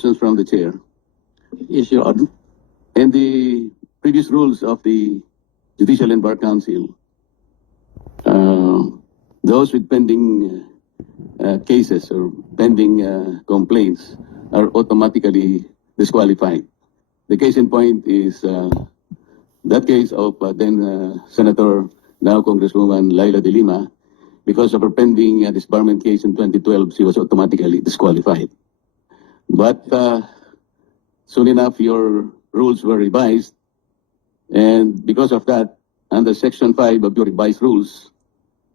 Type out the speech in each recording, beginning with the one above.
questions from the chair. Yes, Your Honor. And the previous rules of the Judicial and Bar Council, uh, those with pending uh, cases or pending uh, complaints are automatically disqualified. The case in point is uh, that case of uh, then uh, Senator, now Congresswoman Laila de Lima. Because of her pending uh, disbarment case in 2012, she was automatically disqualified. But uh, soon enough, your rules were revised. And because of that, under Section 5 of your revised rules,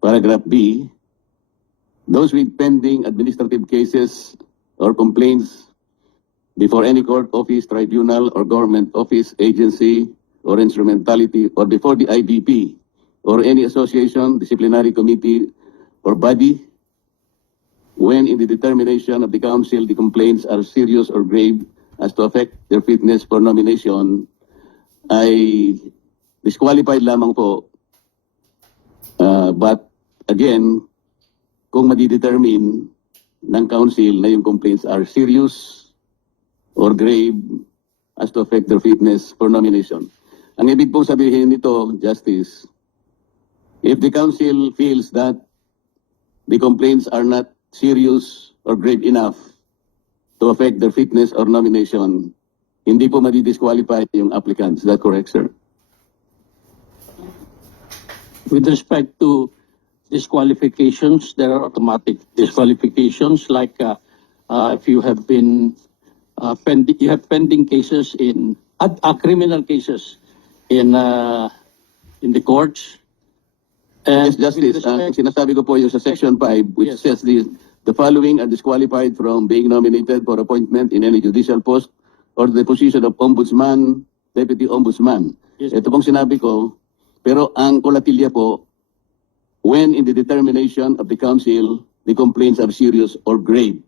paragraph B, those with pending administrative cases or complaints before any court office, tribunal, or government office, agency, or instrumentality, or before the IBP, or any association, disciplinary committee, or body, when in the determination of the council the complaints are serious or grave as to affect their fitness for nomination, ay disqualified lamang po. Uh, but again, kung madidetermine ng council na yung complaints are serious or grave as to affect their fitness for nomination. Ang ibig pong sabihin nito, Justice, if the council feels that the complaints are not serious or grave enough to affect their fitness or nomination, hindi po madi-disqualify yung applicants. Is that correct, sir? With respect to disqualifications, there are automatic disqualifications like uh, uh, if you have been uh, pending, you have pending cases in uh, uh, criminal cases in uh, in the courts. And Justice. Ang respect- sinasabi ko po yung sa Section 5, which Yes. says this, the following are disqualified from being nominated for appointment in any judicial post or the position of ombudsman, deputy ombudsman. Yes. Ito pong sinabi ko, pero ang kolatilya po, when in the determination of the council, the complaints are serious or grave.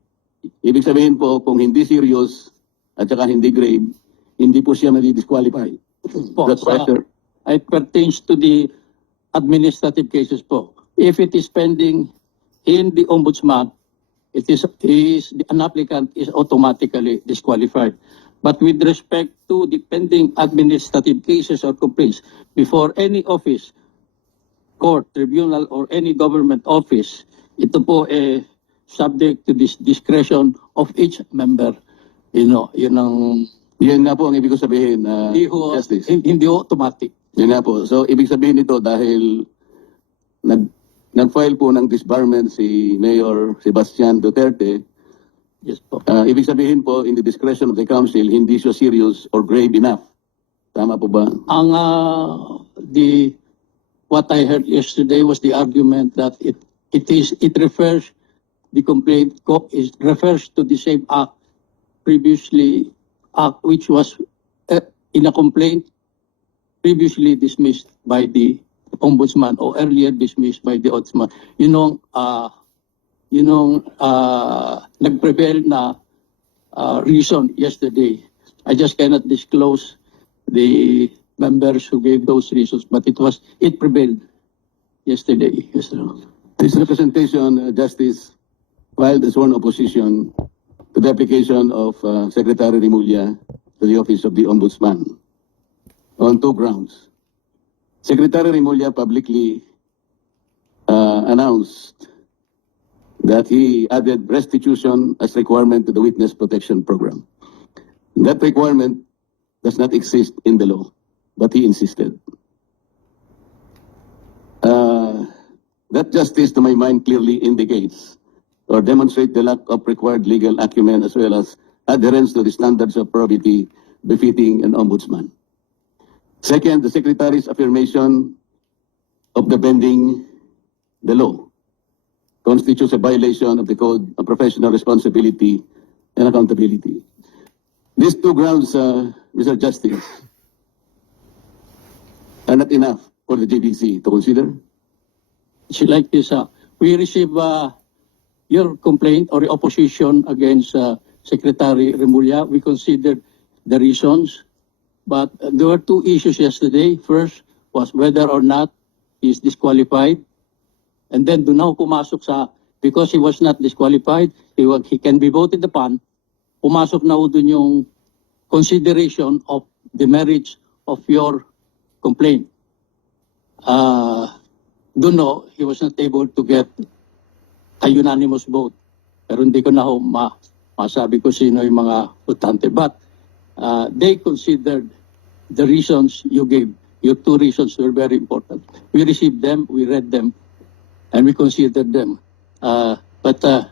Ibig sabihin po, kung hindi serious at saka hindi grave, hindi po siya madi-disqualify. That's right, sir. it pertains to the administrative cases po. If it is pending in the ombudsman, it is, is an applicant is automatically disqualified. But with respect to the pending administrative cases or complaints before any office, court, tribunal, or any government office, ito po eh subject to this discretion of each member. You know, yun ang Yan nga po ang ibig ko sabihin, uh, hindi ho, Justice. hindi ho automatic. Yun nga po. So, ibig sabihin nito dahil nag, nag-file po ng disbarment si Mayor Sebastian Duterte, Yes po. ah, ibig sabihin po, in the discretion of the council, hindi siya serious or grave enough. Tama po ba? Ang ah, the what I heard yesterday was the argument that it it is it refers the complaint co- is refers to the same act previously act which was uh, in a complaint previously dismissed by the ombudsman or earlier dismissed by the ombudsman. Yun ang uh, yun ang uh, nag-prevail na uh, reason yesterday. I just cannot disclose the members who gave those reasons, but it was, it prevailed yesterday. Yes. This representation, uh, Justice, filed a sworn opposition to the application of uh, Secretary Rimulya to the office of the Ombudsman on two grounds. Secretary Rimulya publicly uh, announced that he added restitution as requirement to the Witness Protection Program. That requirement does not exist in the law, but he insisted. Uh, that justice, to my mind, clearly indicates or demonstrates the lack of required legal acumen as well as adherence to the standards of probity befitting an ombudsman. Second, the Secretary's affirmation of the the law constitutes a violation of the Code of Professional Responsibility and Accountability. These two grounds, uh, Mr. Justice, are not enough for the JBC to consider. It's like this, uh, we receive uh, your complaint or opposition against uh, Secretary Remulla. We considered the reasons, but there were two issues yesterday. First was whether or not he is disqualified. And then doon ako pumasok sa, because he was not disqualified, he, he can be voted upon pumasok na dun yung consideration of the merits of your complaint. Uh, dun no, he was not able to get a unanimous vote. Pero hindi ko na ho ma masabi ko sino yung mga votante. But uh, they considered the reasons you gave. Your two reasons were very important. We received them, we read them, and we considered them. Uh, but uh,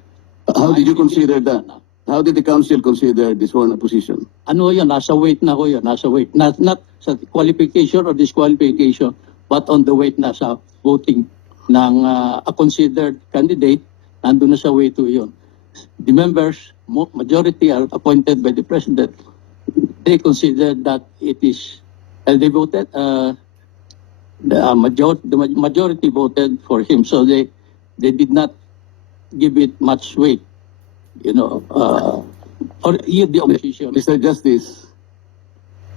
How did you consider that? How did the council consider this one opposition? ano yun, nasa weight na ho yun, nasa weight. Not, not sa qualification or disqualification, but on the weight na sa voting ng uh, a considered candidate, nandun na sa weight ho yun. The members, majority are appointed by the president. They considered that it is, and they voted, uh, the, uh, major, the ma- majority voted for him, so they, they did not give it much weight, you know, uh, or you, the opposition. Mr. Justice,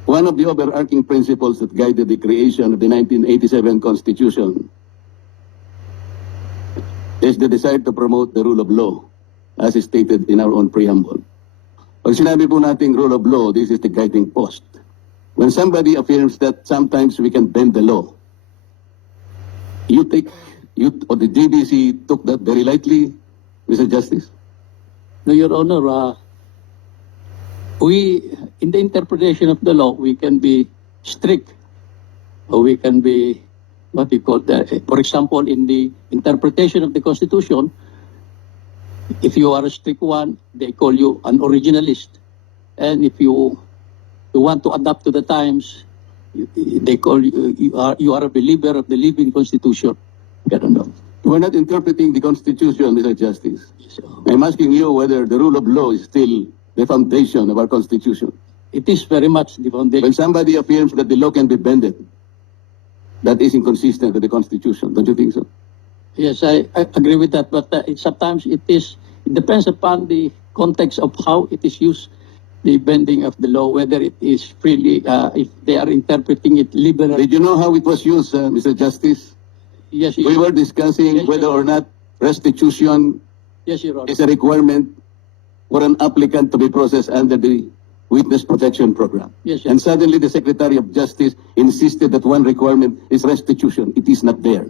one of the overarching principles that guided the creation of the 1987 Constitution is the desire to promote the rule of law, as is stated in our own preamble. Pag sinabi po nating rule of law, this is the guiding post. When somebody affirms that sometimes we can bend the law, you take, you, or the JBC took that very lightly, Mr. Justice? No, Your Honor, uh, we, in the interpretation of the law, we can be strict, or we can be, what we call that, for example, in the interpretation of the Constitution, if you are a strict one, they call you an originalist. And if you, you want to adapt to the times, you- they call you, you are, you are a believer of the living Constitution. Ganun? We're not interpreting the Constitution, Mr. Justice. So, I'm asking you whether the rule of law is still the foundation of our Constitution. it is very much the foundation. When somebody affirms that the law can be bended, that is inconsistent with the Constitution. Don't you think so? Yes, I, I agree with that, but uh, it, sometimes it is, it depends upon the context of how it is used, the bending of the law, whether it is freely, uh, if they are interpreting it liberally. Did you know how it was used, uh, Mr. Justice? Yes, We were discussing Yes, whether or not restitution yes, Your Honor. is a requirement for an applicant to be processed under the Witness Protection Program. Yes, sir. And suddenly the Secretary of Justice insisted that one requirement is restitution. It is not there.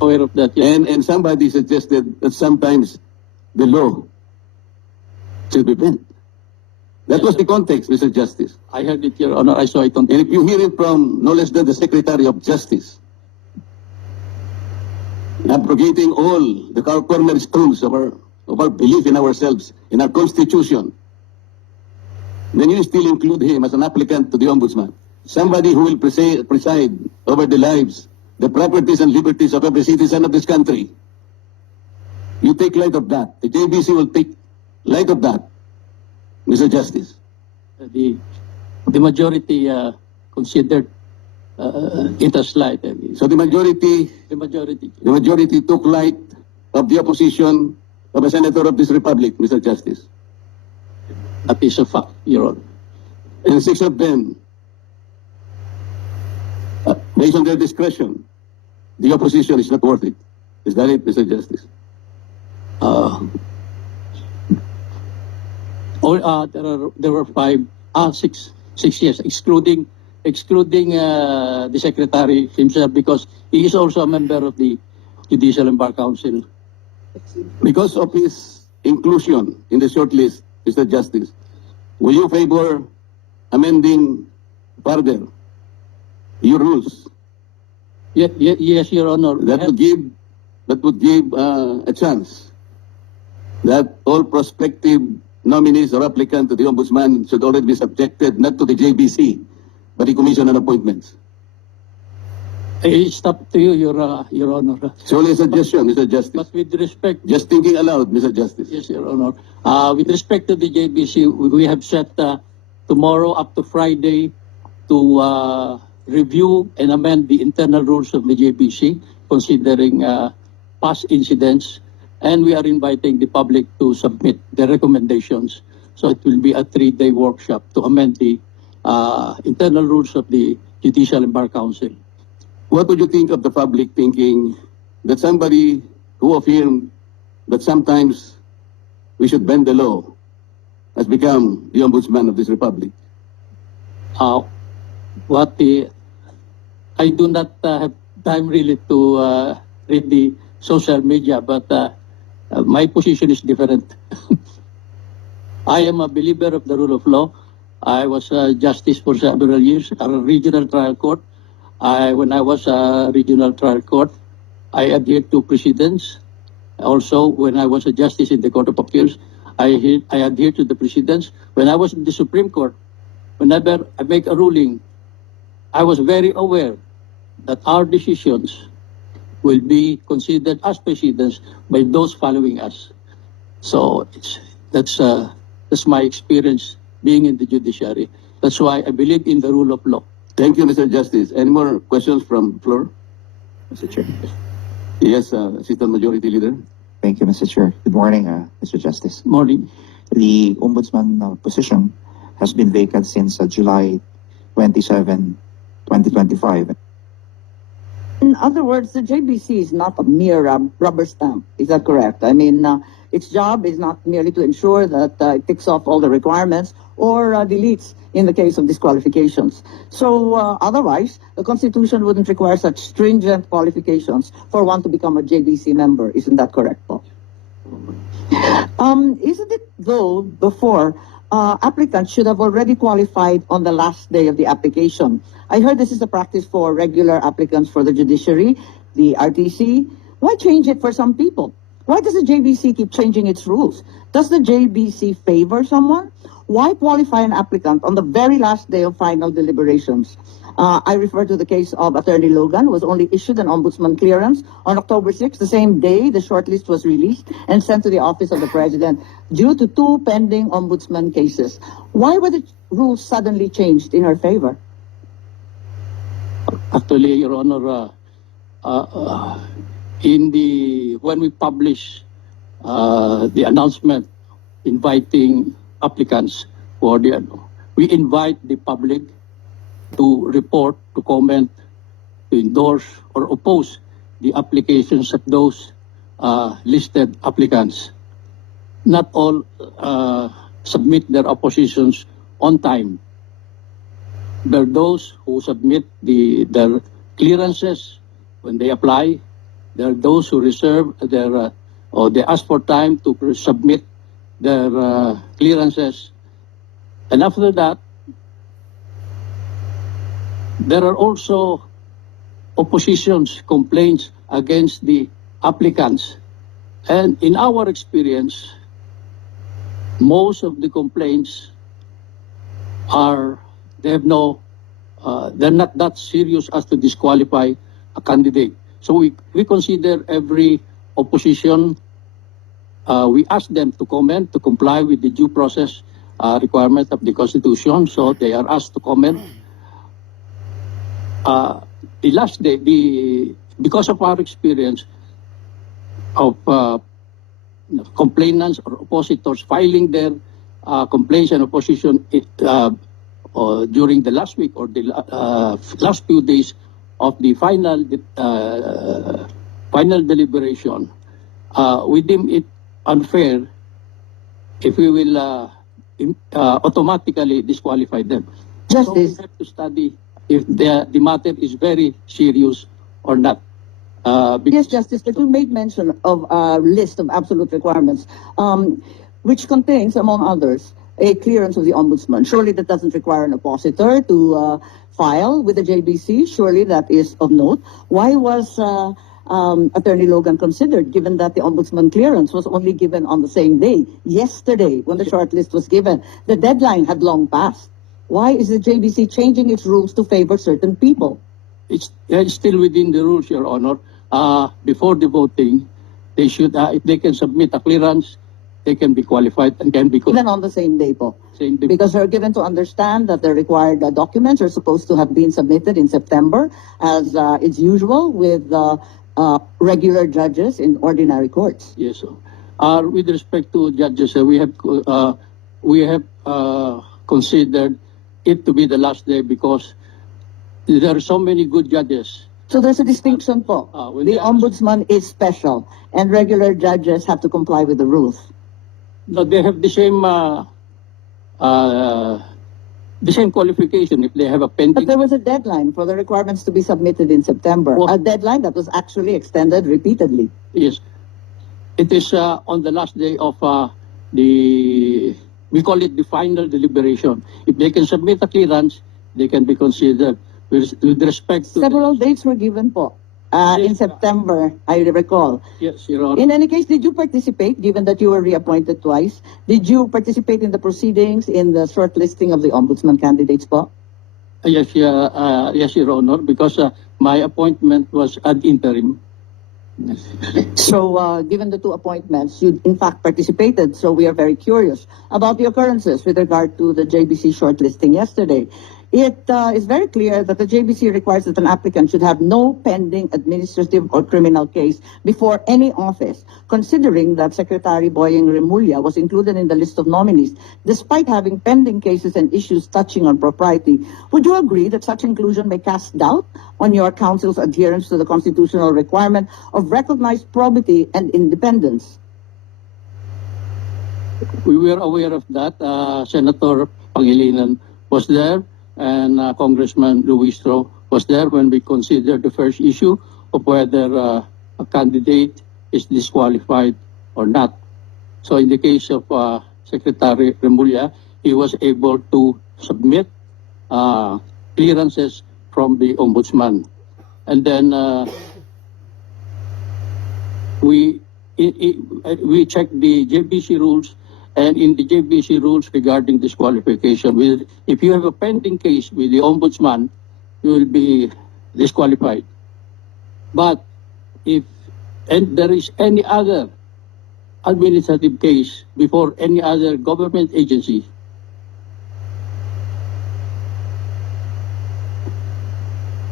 Aware of that, yes. And, and somebody suggested that sometimes the law should be bent. That was the context, Mr. Justice. I heard it, Your Honor. I saw it on And if you hear it from no less than the Secretary of Justice, abrogating all the cor- cornerstones of our, of our belief in ourselves, in our Constitution, then you still include him as an applicant to the Ombudsman. Somebody who will preside, preside over the lives, the properties and liberties of every citizen of this country. You take light of that. The JBC will take light of that, Mr. Justice. the, the majority uh, considered uh, it as slight. uh, So the majority The majority. The majority took light of the opposition of a senator of this republic, Mr. Justice. That is a fact, Your Honor. And six of them, uh, based on their discretion, the opposition is not worth it. Is that it, Mr. Justice? Uh, all, uh, there are there were five, ah, six, six years, excluding excluding uh, the secretary himself because he is also a member of the Judicial and Bar Council. Because of his inclusion in the short list, Mr. Justice, will you favor amending further your rules Ye- ye- yes, Your Honor. That would give that would give uh, a chance that all prospective nominees or applicants to the ombudsman should already be subjected not to the JBC but the Commission on Appointments. It's up to you, Your, uh, Your Honor. It's only a suggestion, Mr. Justice. But with respect, Just thinking aloud, Mr. Justice. yes, Your Honor. Uh, with respect to the JBC, we, we have set uh, tomorrow up to Friday to uh, review and amend the internal rules of the JBC, considering uh, past incidents. And we are inviting the public to submit their recommendations. So it will be a three-day workshop to amend the uh, internal rules of the Judicial and Bar Council. What would you think of the public thinking that somebody who affirmed that sometimes we should bend the law has become the ombudsman of this republic. Uh, what the, I do not uh, have time really to uh, read the social media, but uh, uh, my position is different. I am a believer of the rule of law. I was a justice for several years at a regional trial court. I, when I was a regional trial court, I adhered to precedents. Also, when I was a justice in the Court of Appeals, I, I adhered to the precedents. When I was in the Supreme Court, whenever I make a ruling, I was very aware that our decisions will be considered as precedents by those following us. So it's, that's, uh, that's my experience being in the judiciary. That's why I believe in the rule of law. Thank you, Mr. Justice. Any more questions from the floor? Mr. Chair. Yes, uh, Assistant Majority Leader. Thank you, Mr. Chair. Good morning, uh, Mr. Justice. Morning. The ombudsman uh, position has been vacant since uh, July 27, 2025. In other words, the JBC is not a mere uh, rubber stamp. Is that correct? I mean, uh, its job is not merely to ensure that uh, it ticks off all the requirements or uh, deletes in the case of disqualifications. So uh, otherwise, the Constitution wouldn't require such stringent qualifications for one to become a JBC member. Isn't that correct, Paul? Um, isn't it though before uh, applicants should have already qualified on the last day of the application? I heard this is a practice for regular applicants for the judiciary, the RTC. Why change it for some people? Why does the JBC keep changing its rules? Does the JBC favor someone? Why qualify an applicant on the very last day of final deliberations? Uh, I refer to the case of Attorney Logan, who was only issued an ombudsman clearance on October 6th, the same day the shortlist was released and sent to the office of the president due to two pending ombudsman cases. Why were the rules suddenly changed in her favor? Actually, Your Honor, uh, uh, uh, in the when we publish uh, the announcement inviting applicants for the we invite the public to report, to comment, to endorse or oppose the applications of those uh, listed applicants. Not all uh, submit their oppositions on time. There are those who submit the, their clearances when they apply. There are those who reserve their, uh, or they ask for time to submit their uh, clearances. And after that, there are also oppositions, complaints against the applicants. And in our experience, most of the complaints are they have no uh, they're not that serious as to disqualify a candidate. So we, we consider every opposition uh, we ask them to comment to comply with the due process uh, requirement of the Constitution. So they are asked to comment. Uh, the last day, the because of our experience of uh, complainants or oppositors filing their uh, complaints and opposition it, uh, uh, during the last week or the uh, last few days of the final uh, final deliberation, uh, we deem it unfair if we will uh, uh, automatically disqualify them. So we Justice, have to study if the, the matter is very serious or not. Uh, yes, Justice, but you made mention of a list of absolute requirements, um, which contains, among others, a clearance of the ombudsman. Surely that doesn't require an oppositor to uh, file with the JBC. Surely that is of note. Why was uh, um, Attorney Logan considered, given that the ombudsman clearance was only given on the same day, yesterday, when the shortlist was given? The deadline had long passed. Why is the JBC changing its rules to favor certain people? it's, it's still within the rules, Your Honor. Uh, before the voting, they should, uh, if they can submit a clearance, they can be qualified and can be Even on the same day po. same day. Because they're given to understand that the required uh, documents are supposed to have been submitted in September, as uh, is usual with uh, uh, regular judges in ordinary courts. Yes, sir. Uh, with respect to judges, uh, we have uh, we have uh, considered it to be the last day because there are so many good judges. So there's a distinction po. Uh, The ombudsman is special, and regular judges have to comply with the rules. No, they have the same uh, uh, the same qualification if they have a But pending. there was a deadline for the requirements to be submitted in September, Well- a deadline that was actually extended repeatedly. Yes. It is uh, on the last day of uh, the, we call it the final deliberation. If they can submit a clearance, they can be considered with, with respect to. the- Several dates were given po, uh, in. September, I recall. Yes, Your Honor. In any case, did you participate, given that you were reappointed twice? Did you participate in the proceedings in the shortlisting of the ombudsman candidates po? Yes, yeah, uh, yes, Your Honor, because uh, my appointment was ad interim. So, uh, given the two appointments, you in fact participated. So we are very curious about the occurrences with regard to the JBC shortlisting yesterday. It uh, is very clear that the JBC requires that an applicant should have no pending administrative or criminal case before any office, considering that Secretary Boyeng Remulla was included in the list of nominees, despite having pending cases and issues touching on propriety. Would you agree that such inclusion may cast doubt on your council's adherence to the constitutional requirement of recognized probity and independence? We were aware of that. Uh, Senator Pangilinan was there and uh, Congressman Luistro was there when we considered the first issue of whether uh, a candidate is disqualified or not. So in the case of uh, Secretary Remulla, he was able to submit uh, clearances from the ombudsman. And then uh, we i- i- we checked the JBC rules, and in the JBC rules regarding disqualification, if you have a pending case with the ombudsman, you will be disqualified. But if and there is any other administrative case before any other government agency,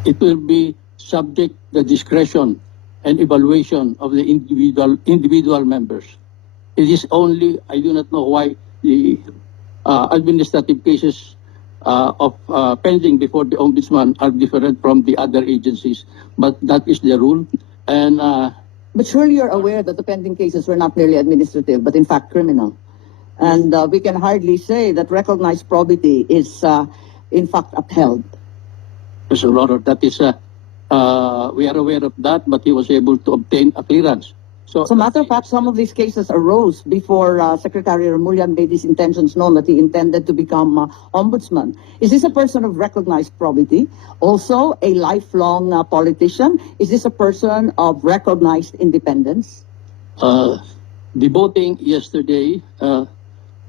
it will be subject the discretion and evaluation of the individual individual members. It is only I do not know why the uh, administrative cases uh, of uh, pending before the ombudsman are different from the other agencies, but that is the rule. And uh, But surely you're aware that the pending cases were not merely administrative, but in fact criminal. And uh, we can hardly say that recognized probity is uh, in fact upheld. Mr. Lord, that is uh, uh, we are aware of that, but he was able to obtain a clearance. So, So matter of fact, some of these cases arose before uh, Secretary Remulla made his intentions known that he intended to become uh, ombudsman. Is this a person of recognized probity? Also a lifelong uh, politician? Is this a person of recognized independence? Uh, the voting yesterday uh,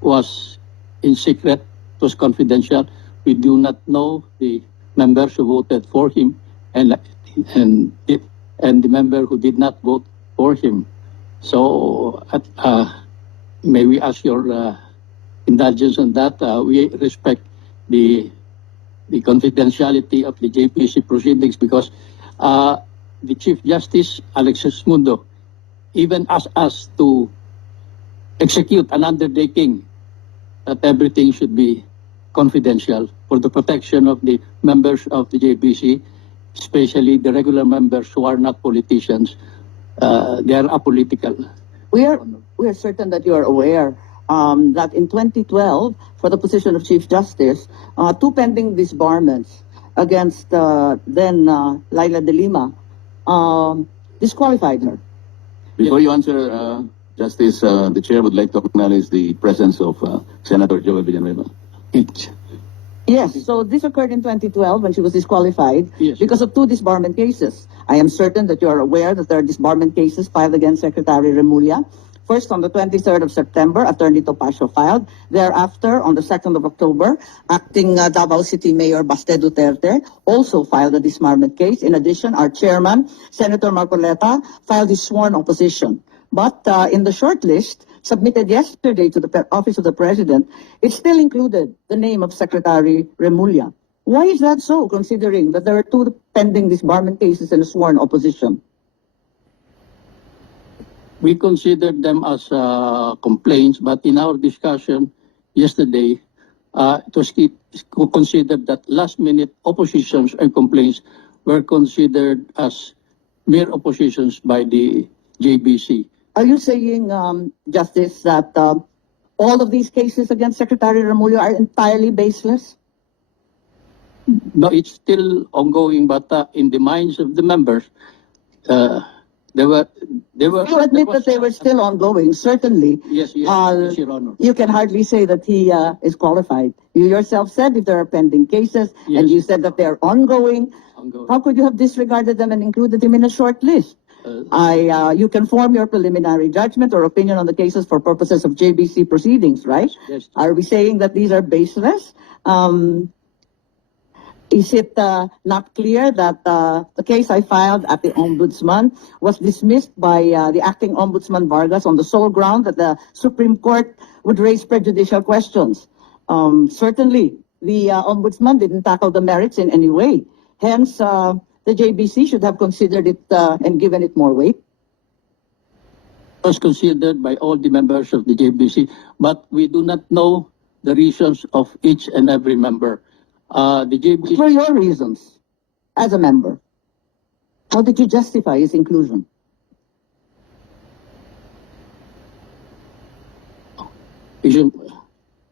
was in secret, it was confidential. We do not know the members who voted for him and and and the member who did not vote for him. So, at, uh, may we ask your uh, indulgence on that? Uh, we respect the the confidentiality of the JPC proceedings because uh, the Chief Justice Alexis Mundo even asked us to execute an undertaking that everything should be confidential for the protection of the members of the JPC, especially the regular members who are not politicians. Uh, they are apolitical. We are, we are certain that you are aware um, that in 2012, for the position of Chief Justice, uh, two pending disbarments against uh, then uh, Laila de Lima um, disqualified her. Before you answer, uh, Justice, uh, the chair would like to acknowledge the presence of uh, Senator Joel Villanueva. It, Yes, so this occurred in 2012 when she was disqualified Yes. because of two disbarment cases. I am certain that you are aware that there are disbarment cases filed against Secretary Remulla. First, on the 23rd of September, Attorney Topacio filed. Thereafter, on the 2nd of October, acting uh, Davao City Mayor Baste Duterte also filed a disbarment case. In addition, our chairman, Senator Marcoleta, filed his sworn opposition. But uh, in the shortlist submitted yesterday to the Office of the President, it still included the name of Secretary Remulla. Why is that so, considering that there are two pending disbarment cases and sworn opposition? we considered them as uh, complaints, but in our discussion yesterday, uh, it was considered that last-minute oppositions and complaints were considered as mere oppositions by the JBC. Are you saying, um, Justice, that uh, all of these cases against Secretary Remulla are entirely baseless? No, it's still ongoing, but uh, in the minds of the members, uh, they were, they were. You admit there was- that they were still ongoing, certainly. Yes, yes, Uh, yes, Your Honor. You can hardly say that he uh, is qualified. You yourself said if there are pending cases, and Yes. you said that they are ongoing. Ongoing. How could you have disregarded them and included them in a short list? I, uh, you can form your preliminary judgment or opinion on the cases for purposes of JBC proceedings, right? Yes. Are we saying that these are baseless? Um, is it uh, not clear that uh, the case I filed at the ombudsman was dismissed by uh, the acting ombudsman Vargas on the sole ground that the Supreme Court would raise prejudicial questions? Um, certainly, the uh, ombudsman didn't tackle the merits in any way. Hence, uh, the JBC should have considered it uh, and given it more weight. was considered by all the members of the JBC, but we do not know the reasons of each and every member. Uh, the What JBC, were your reasons as a member? How did you justify his inclusion? he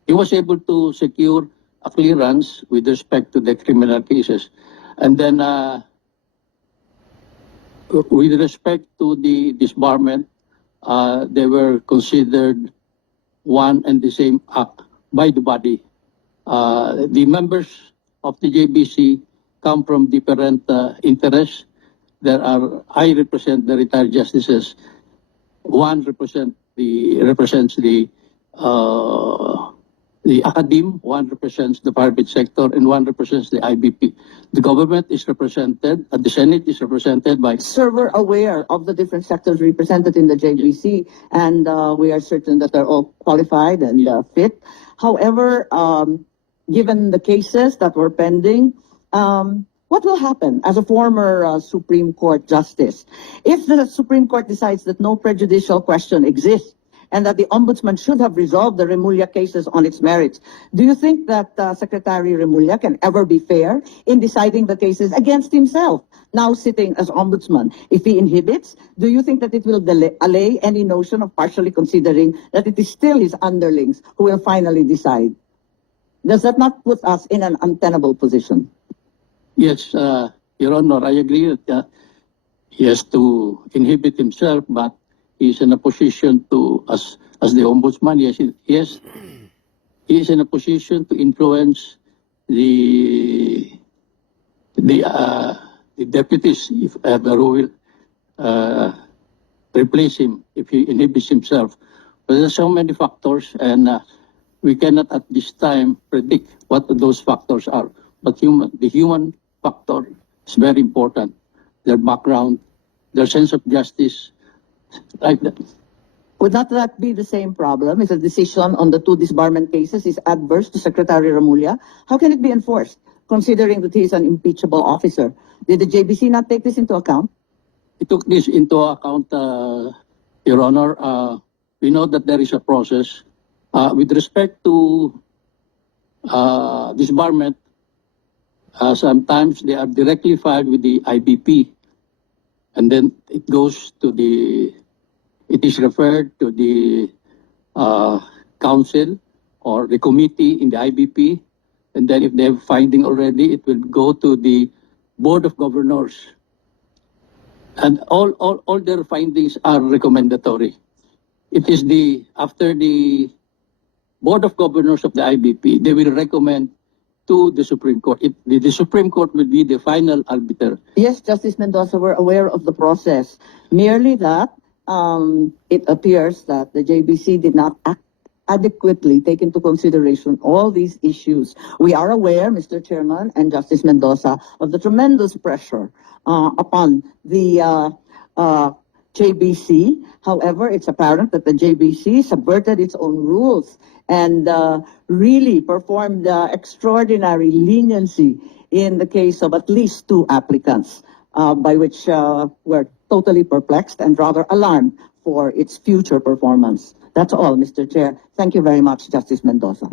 he was able to secure a clearance with respect to the criminal cases. And then, uh, with respect to the disbarment, uh, they were considered one and the same act by the body. Uh, the members of the JBC come from different uh, interests. There are, I represent the retired justices. One represent the represents the uh, the academe, one represents the private sector, and one represents the IBP. The government is represented, uh, the Senate is represented by Sir, we're aware of the different sectors represented in the JBC, and uh, we are certain that they're all qualified and uh, fit. However, um, given the cases that were pending, um, what will happen as a former uh, Supreme Court justice if the Supreme Court decides that no prejudicial question exists? And that the ombudsman should have resolved the Remulla cases on its merits. Do you think that uh, Secretary Remulla can ever be fair in deciding the cases against himself, now sitting as ombudsman? If he inhibits, do you think that it will delay, allay any notion of partially considering that it is still his underlings who will finally decide? Does that not put us in an untenable position? Yes, uh, Your Honor, I agree that uh, he has to inhibit himself, but he's in a position to, as as the ombudsman, yes, yes, he is in a position to influence the the uh, the deputies if ever will uh, replace him if he inhibits himself. But there are so many factors, and uh, we cannot at this time predict what those factors are. But human, the human factor is very important. Their background, their sense of justice, Would not that be the same problem if the decision on the two disbarment cases is adverse to Secretary Remulla? How can it be enforced, considering that he is an impeachable officer? Did the JBC not take this into account? We took this into account, uh, Your Honor. Uh, we know that there is a process. Uh, with respect to uh, disbarment, uh, sometimes they are directly filed with the IBP, and then it goes to the, it is referred to the uh, council or the committee in the IBP, and then if they have finding already, it will go to the Board of Governors. And all, all, all their findings are recommendatory. It is the, after the Board of Governors of the IBP, they will recommend to the Supreme Court. The, the Supreme Court will be the final arbiter. Yes, Justice Mendoza, we're aware of the process. Merely that um, it appears that the JBC did not act adequately take into consideration all these issues. We are aware, Mr. Chairman and Justice Mendoza, of the tremendous pressure uh, upon the uh, uh, JBC. However, it's apparent that the JBC subverted its own rules and uh, really performed uh, extraordinary leniency in the case of at least two applicants, uh, by which uh, we're totally perplexed and rather alarmed for its future performance. That's all, Mr. Chair. Thank you very much, Justice Mendoza.